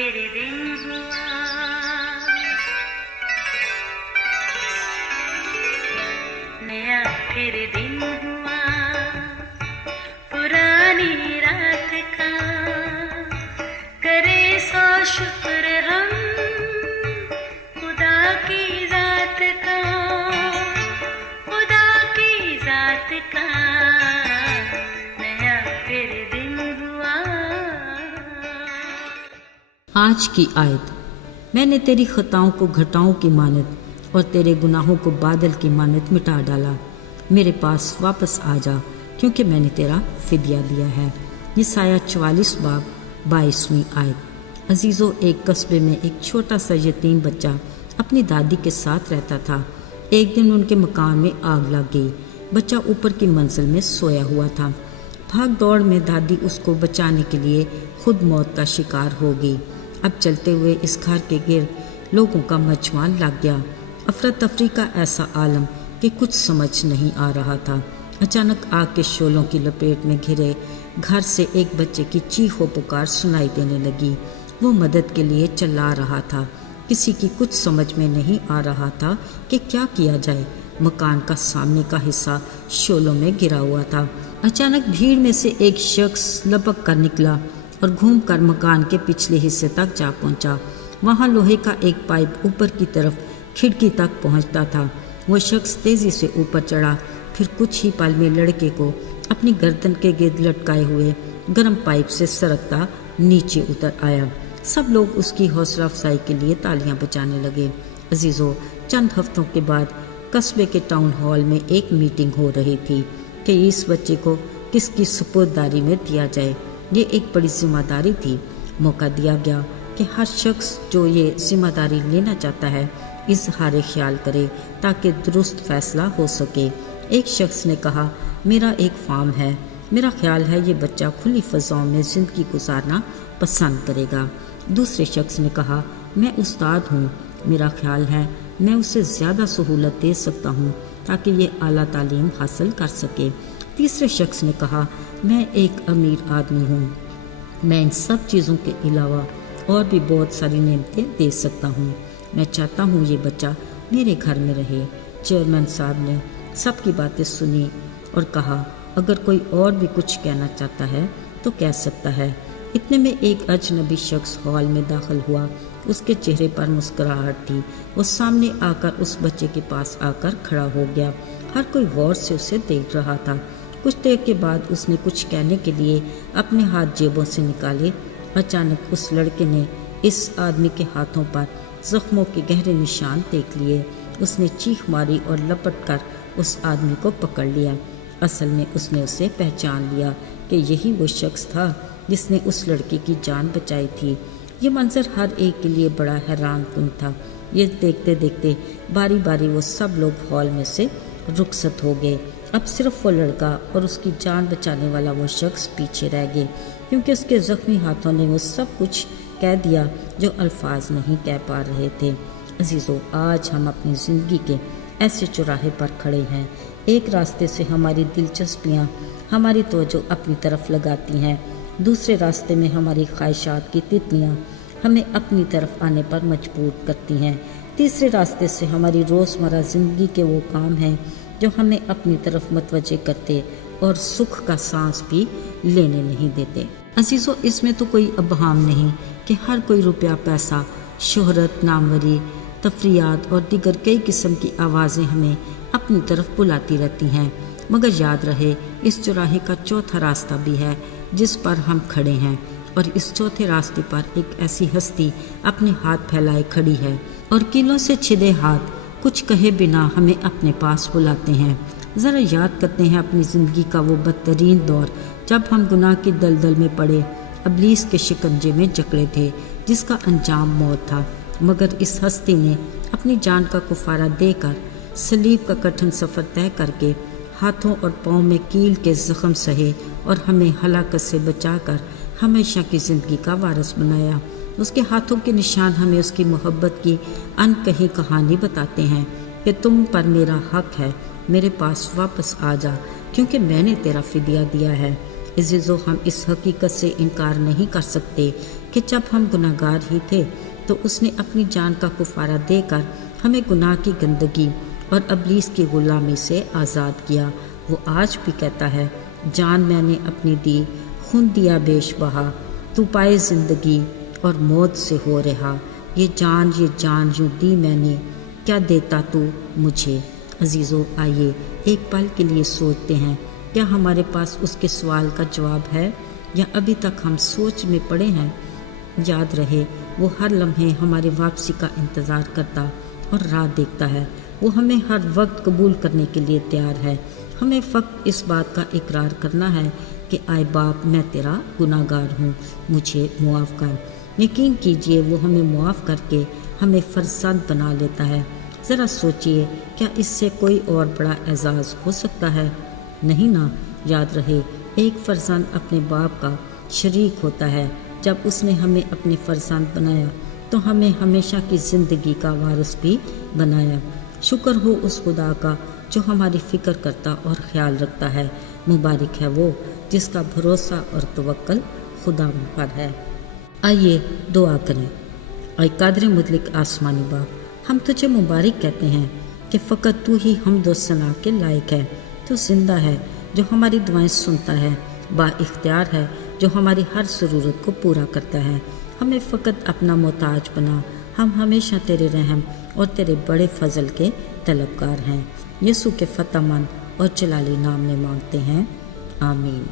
फिर दिन हुआ, नया फिर दिन हुआ, पुरानी रात का करे सो शुक्र हम खुदा की जात का, खुदा की जात का, नया फिर दिन हुआ। आज की आयत, मैंने तेरी खताओं को घटाओं की मानद और तेरे गुनाहों को बादल की मानद मिटा डाला। मेरे पास वापस आ जा, क्योंकि मैंने तेरा फिदिया दिया है। यसाया 44 बाब 22वीं आयत। अजीज़ों, एक कस्बे में एक छोटा सा यतीम बच्चा अपनी दादी के साथ रहता था। एक दिन उनके मकान में आग लग गई। बच्चा ऊपर की मंजिल में सोया हुआ था। भाग दौड़ में दादी उसको बचाने के लिए खुद मौत का शिकार हो गई। अब चलते हुए इस घर के गिर्द लोगों का मजमा लग गया। अफरा तफरी का ऐसा आलम कि कुछ समझ नहीं आ रहा था। अचानक आग के शोलों की लपेट में घिरे घर से एक बच्चे की चीखो पुकार सुनाई देने लगी। वो मदद के लिए चिल्ला रहा था। किसी की कुछ समझ में नहीं आ रहा था कि क्या किया जाए। मकान का सामने का हिस्सा शोलों में गिरा हुआ था। अचानक भीड़ में से एक शख्स लपक कर निकला और घूमकर मकान के पिछले हिस्से तक जा पहुंचा। वहां लोहे का एक पाइप ऊपर की तरफ खिड़की तक पहुंचता था। वो शख्स तेजी से ऊपर चढ़ा, फिर कुछ ही पल में लड़के को अपनी गर्दन के गिर्द लटकाए हुए गर्म पाइप से सरकता नीचे उतर आया। सब लोग उसकी हौसला अफजाई के लिए तालियां बजाने लगे। अजीजों, चंद हफ्तों के बाद कस्बे के टाउन हॉल में एक मीटिंग हो रही थी कि इस बच्चे को किसकी सुपुर्ददारी में दिया जाए। ये एक बड़ी जिम्मेदारी थी। मौका दिया गया कि हर शख्स जो ये जिम्मेदारी लेना चाहता है इजहार ख्याल करे ताकि दुरुस्त फैसला हो सके। एक शख्स ने कहा, मेरा एक फार्म है, मेरा ख्याल है ये बच्चा खुली फजाओं में ज़िंदगी गुजारना पसंद करेगा। दूसरे शख्स ने कहा, मैं उस्ताद हूँ, मेरा ख्याल है मैं उसे ज़्यादा सहूलत दे सकता हूँ ताकि ये आला तालीम हासिल कर सके। तीसरे शख्स ने कहा, मैं एक अमीर आदमी हूँ, मैं इन सब चीज़ों के अलावा और भी बहुत सारी नेमतें दे सकता हूँ। मैं चाहता हूँ ये बच्चा मेरे घर में रहे। चेयरमैन साहब ने सबकी बातें सुनी और कहा, अगर कोई और भी कुछ कहना चाहता है तो कह सकता है। इतने में एक अजनबी शख्स हॉल में दाखिल हुआ। उसके चेहरे पर मुस्कुराहट थी। वो सामने आकर उस बच्चे के पास आकर खड़ा हो गया। हर कोई गौर से उसे देख रहा था। कुछ देर के बाद उसने कुछ कहने के लिए अपने हाथ जेबों से निकाले। अचानक उस लड़के ने इस आदमी के हाथों पर जख्मों के गहरे निशान देख लिए। उसने चीख मारी और लपट कर उस आदमी को पकड़ लिया। असल में उसने उसे पहचान लिया कि यही वो शख्स था जिसने उस लड़के की जान बचाई थी। ये मंजर हर एक के लिए बड़ा हैरान कुन था। ये देखते देखते बारी बारी वो सब लोग हॉल में से रुखसत हो गए। अब सिर्फ वो लड़का और उसकी जान बचाने वाला वो शख्स पीछे रह गए, क्योंकि उसके जख्मी हाथों ने वो सब कुछ कह दिया जो अल्फाज नहीं कह पा रहे थे। अजीज़ों, आज हम अपनी ज़िंदगी के ऐसे चौराहे पर खड़े हैं। एक रास्ते से हमारी दिलचस्पियाँ हमारी तवज्जो अपनी तरफ लगाती हैं, दूसरे रास्ते में हमारी ख्वाहिशात की तितलियाँ हमें अपनी तरफ आने पर मजबूर करती हैं, तीसरे रास्ते से हमारी रोज़मर्रा ज़िंदगी के वो काम हैं जो हमें अपनी तरफ मतवज्जे करते और सुख का सांस भी लेने नहीं देते। अजीज़ों, इसमें तो कोई अबहम नहीं कि हर कोई रुपया, पैसा, शोहरत, नामवरी, तफरियात और दीगर कई किस्म की आवाज़ें हमें अपनी तरफ बुलाती रहती हैं। मगर याद रहे, इस चौराहे का चौथा रास्ता भी है जिस पर हम खड़े हैं, और इस चौथे रास्ते पर एक ऐसी हस्ती अपने हाथ फैलाए खड़ी है और कीलों से छिदे हाथ कुछ कहे बिना हमें अपने पास बुलाते हैं। ज़रा याद करते हैं अपनी ज़िंदगी का वो बदतरीन दौर जब हम गुनाह की दलदल में पड़े, इब्लीस के शिकंजे में जकड़े थे, जिसका अंजाम मौत था। मगर इस हस्ती ने अपनी जान का कुफारा देकर सलीब का कठिन सफ़र तय करके हाथों और पाँव में कील के ज़ख्म सहे और हमें हलाकत से बचाकर हमेशा की ज़िंदगी का वारिस बनाया। उसके हाथों के निशान हमें उसकी मोहब्बत की अनकही कहानी बताते हैं कि तुम पर मेरा हक है, मेरे पास वापस आ जा, क्योंकि मैंने तेरा फिदिया दिया है। अज़ीज़ों, हम इस हकीकत से इनकार नहीं कर सकते कि जब हम गुनाहगार ही थे तो उसने अपनी जान का कुफारा देकर हमें गुनाह की गंदगी और इब्लीस की गुलामी से आज़ाद किया। वो आज भी कहता है, जान मैंने अपनी दी, खून दिया बेश बहा, तू पाए ज़िंदगी और मौत से हो रहा। ये जान यूँ दी मैंने, क्या देता तू मुझे। अज़ीज़ों, आइए एक पल के लिए सोचते हैं, क्या हमारे पास उसके सवाल का जवाब है या अभी तक हम सोच में पड़े हैं। याद रहे, वो हर लम्हे हमारी वापसी का इंतज़ार करता और राह देखता है। वो हमें हर वक्त कबूल करने के लिए तैयार है। हमें फ़क्त इस बात का इकरार करना है कि आए बाप, मैं तेरा गुनाहगार हूँ, मुझे मुआफ़ कर। यकीन कीजिए, वो हमें मुआफ़ करके हमें फ़र्जंद बना लेता है। ज़रा सोचिए, क्या इससे कोई और बड़ा एजाज़ हो सकता है? नहीं ना। याद रहे, एक फ़र्जंद अपने बाप का शरीक होता है। जब उसने हमें अपने फ़र्जंद बनाया तो हमें हमेशा की ज़िंदगी का वारिस भी बनाया। शुक्र हो उस खुदा का जो हमारी फ़िक्र करता और ख्याल रखता है। मुबारक है वो जिसका भरोसा और तवक्कुल खुदा पर है। आइए दुआ करें। ऐ कादिर मुतलक आसमानी बाप, हम तुझे मुबारक कहते हैं कि फ़कत तू ही हमद व सना के लायक है। तू ज़िंदा है जो हमारी दुआएं सुनता है, बाइख्तियार है जो हमारी हर ज़रूरत को पूरा करता है। हमें फ़कत अपना मोहताज बना। हम हमेशा तेरे रहम और तेरे बड़े फ़ज़ल के तलबगार हैं। यीशु के फ़तहमंद और जलाली नाम में मांगते हैं, आमीन।